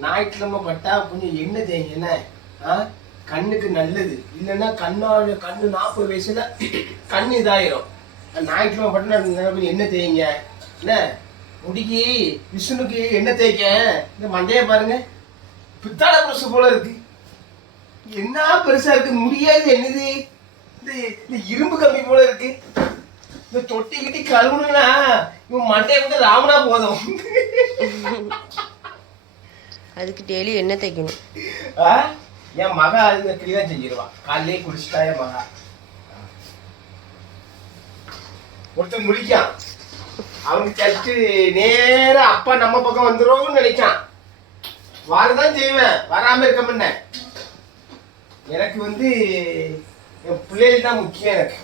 ஞாயிற்றுக்கிழமை பட்டா கொஞ்சம் எண்ணெய் தேய்ங்க என்ன கண்ணுக்கு நல்லது. இல்லைன்னா கண்ணு 40 வயசுல கண்ணு இதாயிரும். ஞாயிற்றுக்கிழமை பட்டா கொஞ்சம் எண்ணெய் தேய்ங்க என்ன. முடிக்கு விஷ்ணுக்கு எண்ணெய் தேய்க்க இந்த மண்டையை பாருங்க, பித்தாள புருஷ போல இருக்கு. என்ன பெருசா இருக்கு, முடியாது என்னது இந்த இரும்பு கம்பி போல இருக்கு. இந்த தொட்டி கிட்டி கழுவுனா இவன் மண்டையை வந்து ராமனா போதும். அதுக்கு டெய்லி எண்ணெய் தேய்க்கணும். என் மகா அது கிளீனா செஞ்சிருவான். காலையிலே குளிச்சுட்டா என் மகா. ஒருத்தன் முடிக்கான், அவனுக்கு சட்டு நேரம் அப்பா நம்ம பக்கம் வந்துடும் நினைச்சான். வரதான் செய்வேன், வராம இருக்க மாட்டேன். எனக்கு வந்து என் பிள்ளைகள் தான் முக்கியம். எனக்கு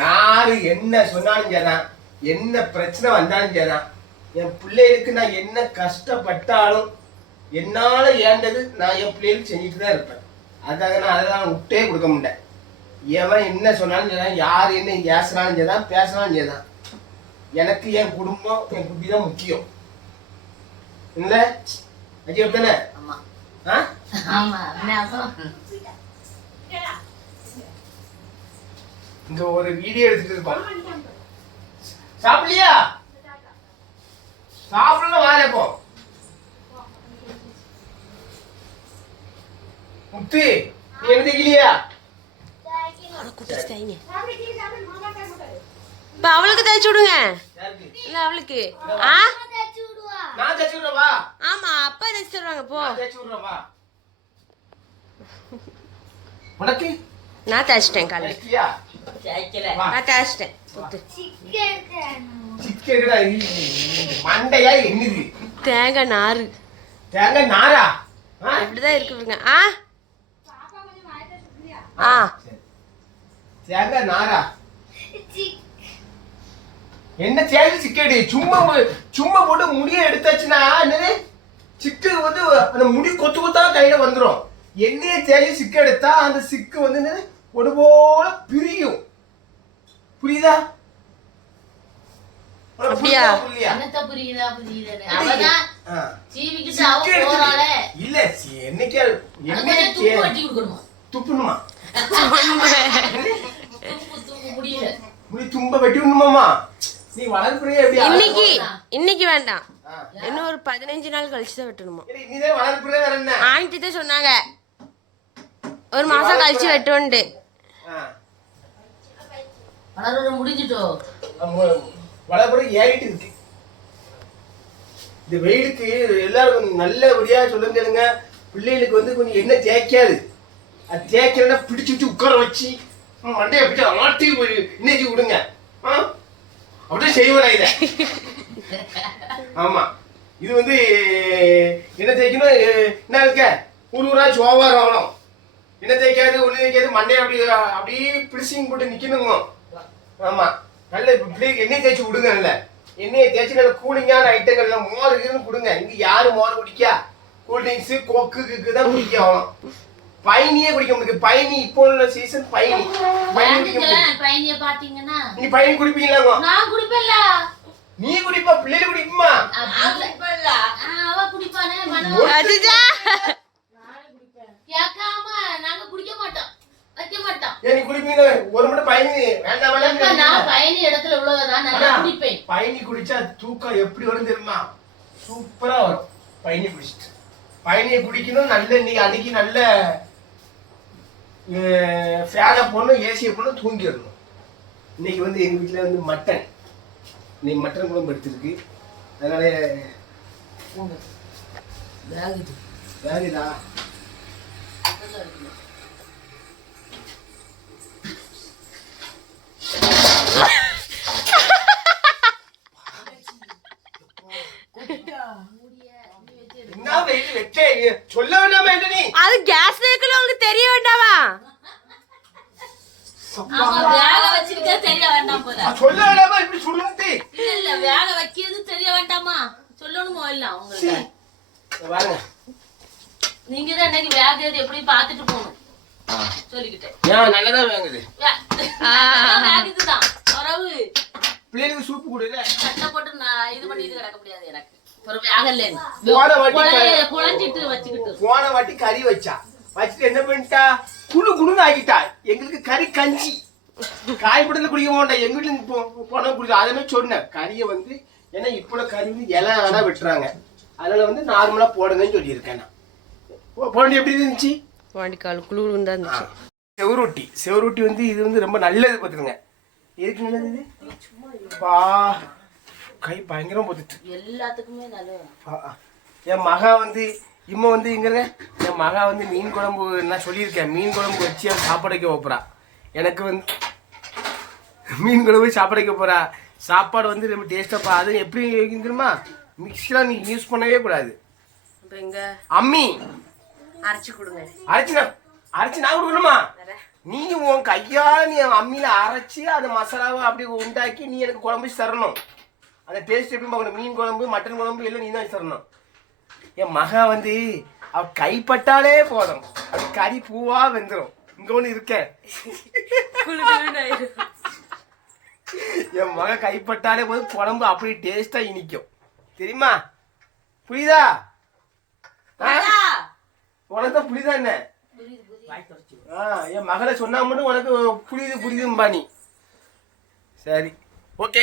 யாரு என்ன சொன்னாலும் சரிதான், என்ன பிரச்சனை வந்தாலும் சரிதான், என் பிள்ளைகளுக்கு நான் என்ன கஷ்டப்பட்டாலும் என்னால ஏண்டது நான் என் பிள்ளைகளுக்கு செஞ்சுட்டு தான் இருப்பேன். அதுக்காக நான் அதெல்லாம் விட்டே கொடுக்க மாட்டேன். எவன் என்ன சொன்னாலும் சரிதான், யார் என்ன ஏசினாலும் சரிதான், பேசினாலும் சரிதான், எனக்கு என் குடும்பம் என் குட்டி தான் முக்கியம். இல்ல அஜய் தானே? இங்க ஒரு வீடியோ எடுத்துட்டு இருப்பான். சாப்பிடலையா? சாப்பிடலாம் வாங்க. இப்போ முத்து நீ என்ன தெரியலையா? அவளுக்கு தைச்சு விடுங்க. அவளுக்கு நான் தைச்சு விடுறவா? ஆமா, அப்பா தைச்சு தருவாங்க. போ தைச்சு விடுறவா? உனக்கு நான் தைச்சிட்டேன். காலையில நான் தைச்சிட்டேன். மண்டையா என்னது? தேங்காய் நாறு. தேங்காய் நாரா? இப்படிதான் இருக்குங்க. தேங்காய் நாரா என்ன தேங்காய் சிக்கடி? சும்மா சும்மா போட்டு முடிய எடுத்தாச்சுன்னா என்னது சிக்கு வந்து அந்த முடி கொத்து கொத்தா கையில வந்துடும். எண்ணெயை தேங்கி சிக்கு எடுத்தா அந்த சிக்கு வந்து ஒரு போல பிரியும். புரியுதா? இல்ல என்னைக்கு துப்புணுமா? முடி தும்ப வெட்டி விடணுமாமா? நீ வளர்ப்புறியா? இன்னைக்கு வேண்டாம், இன்னும் ஒரு 15 நாள் கழிச்சு தான் வெட்டணுமா? நீதான் வளர்ப்புறியா? வேற என்ன? ஆண்டி தான் சொன்னாங்க ஒரு மாசம் கழிச்சு வெட்டுவோன்ட்டு. முடிஞ்சிட்டோம். வளர்ப்புற ஏறிட்டு இருக்கு. இந்த வெயிலுக்கு எல்லாரும் நல்லபடியா சொல்லுங்க. பிள்ளைகளுக்கு வந்து கொஞ்சம் என்ன தேய்க்காது, அது தேய்க்கலன்னா பிடிச்சு வச்சு உட்கார வச்சு மண்டையை பிடிச்சி ஆட்டி இன்னைக்கு விடுங்க. அப்படியே செய்வேன் இதை. ஆமா, இது வந்து என்ன தேய்க்கணும் என்ன இருக்க ஊரா சோவாரம் ஆகணும். என்ன தேய்க்காது ஒண்ணு தேய்க்காது, மண்டையை அப்படியே பிடிச்சிங் போட்டு நிக்கணுங்க. ஆமா, நல்ல பிள்ளைக்கு எண்ணெய் தேய்ச்சி விடுங்க. நல்ல எண்ணெயை தேய்ச்சி நல்ல கூலிங்கான ஐட்டங்கள்ல மோர் இருக்குன்னு கொடுங்க. இங்க யாரு மோர் குடிக்கா? கூல்ட்ரிங்க்ஸ் கொக்கு தான் குடிக்க ஆகணும். பைனியே குடிக்க முடியாது. பைனி இப்போ உள்ள சீசன் பைனி. பைனிய பாத்தீங்கன்னா நீ பைனி குடிப்பீங்களா? நான் குடிப்பேன்ல. நீ குடிப்பா? பிள்ளைகள் குடிக்குமா? அவ குடிப்பானே அதுதா கேட்காம நாங்க குடிக்க மாட்டோம், வைக்க மாட்டோம். நீ குடிப்பீங்க? ஒரு மட்டும் பைனி வேண்டாம். நான் பைனி இடத்துல உள்ளதான் நல்லா குடிப்பேன். பைனி குடிச்சா தூக்கம் எப்படி வரும் தெரியுமா? சூப்பரா வரும் பைனி குடிச்சிட்டு. பைனியை குடிக்கணும். நல்ல நீ அன்னைக்கு நல்ல ஃபேனை போடணும், ஏசியை போடணும், தூங்கிடணும். இன்னைக்கு வந்து எங்கள் வீட்டில் வந்து மட்டன், இன்னைக்கு மட்டன் குழம்பு எடுத்துருக்கு. அதனால வேகுதா? என்ன வெயில் வெச்ச சொல்ல வேண்டாமா? நீ அது கேஸ் வைக்கல, உங்களுக்கு தெரிய வேண்டாமா? வேக வச்சிருக்க தெரிய வேண்டாம் போல. சொல்ல வேண்டாமா? இப்படி சொல்லுங்க. இல்ல வேக வைக்கிறது தெரிய வேண்டாமா? சொல்லணுமோ இல்ல உங்களுக்கு? பாருங்க, நீங்க தான் இன்னைக்கு வேகிறது எப்படி பாத்துட்டு போகணும் சொல்லிக்கிட்டேன். நல்லதா வேங்குது. வேகுதுதான். உறவு பிள்ளைகளுக்கு சூப்பு கொடுல சட்டை போட்டு நான் இது பண்ணிட்டு கிடக்க முடியாது எனக்கு. ஒரு வேகல்லேன்னு. போன வாட்டி குழஞ்சிட்டு வச்சுக்கிட்டு. போன வாட்டி கறி வச்சா வச்சுட்டு என்ன பண்ணிட்டா குழு குழுன்னு ஆகிட்டா. எங்களுக்கு கறி கஞ்சி காய்படத்துல குடிக்க மாட்டா. எங்க வீட்டுல போன குடிச்சா அதே மாதிரி சொன்னேன். கறியை வந்து ஏன்னா இப்போ கறி வந்து இலை ஆனா வெட்டுறாங்க. அதனால வந்து நார்மலா போடுங்கன்னு சொல்லியிருக்கேன். நான் போன எப்படி இருந்துச்சு? வாண்டிக்கால் குளிர்னு தான் இருந்துச்சு. செவரொட்டி வந்து இது வந்து ரொம்ப நல்லது பார்த்துருங்க. எதுக்கு நல்லது இது? பா கை பயங்கரம் போத்துட்டு எல்லாத்துக்குமே நல்லது. என் மகா வந்து இம்மா வந்து இங்க என் மகா வந்து மீன் குழம்பு நான் சொல்லியிருக்கேன். மீன் குழம்பு வச்சு அவன் சாப்பாடு வைக்க போறா. எனக்கு வந்து மீன் குழம்பு சாப்பாடு வைக்க போறா. சாப்பாடு வந்து ரொம்ப டேஸ்டா. அது எப்படி வைக்கும் தெரியுமா? மிக்ஸிலாம் நீ யூஸ் பண்ணவே கூடாது. இப்போ எங்க அம்மி அரைச்சி கொடுங்க. அரைச்சி நான் கொடுக்கணுமா? நீ உன் கையால நீ அம்மியில அரைச்சி அந்த மசாலாவை அப்படி உண்டாக்கி நீ எனக்கு குழம்பு தரணும். அந்த டேஸ்ட் எப்படி பார்க்கணும்? மீன் குழம்பு மட்டன் குழம்பு எல்லாம் நீ தான் தரணும். என் மகா வந்து அவ கைப்பட்டாலே போதும் அது கறி பூவா வெந்துடும். இங்க ஒண்ணு இருக்க என் மக கைப்பட்டாலே போதும் குழம்பு அப்படி டேஸ்டா இனிக்கும். தெரியுமா? புரியுதா? உனக்கு தான் புரியுதா என்ன? என் மகளை சொன்னா மட்டும் உனக்கு புரியுதும்பா நீ. சரி ஓகே.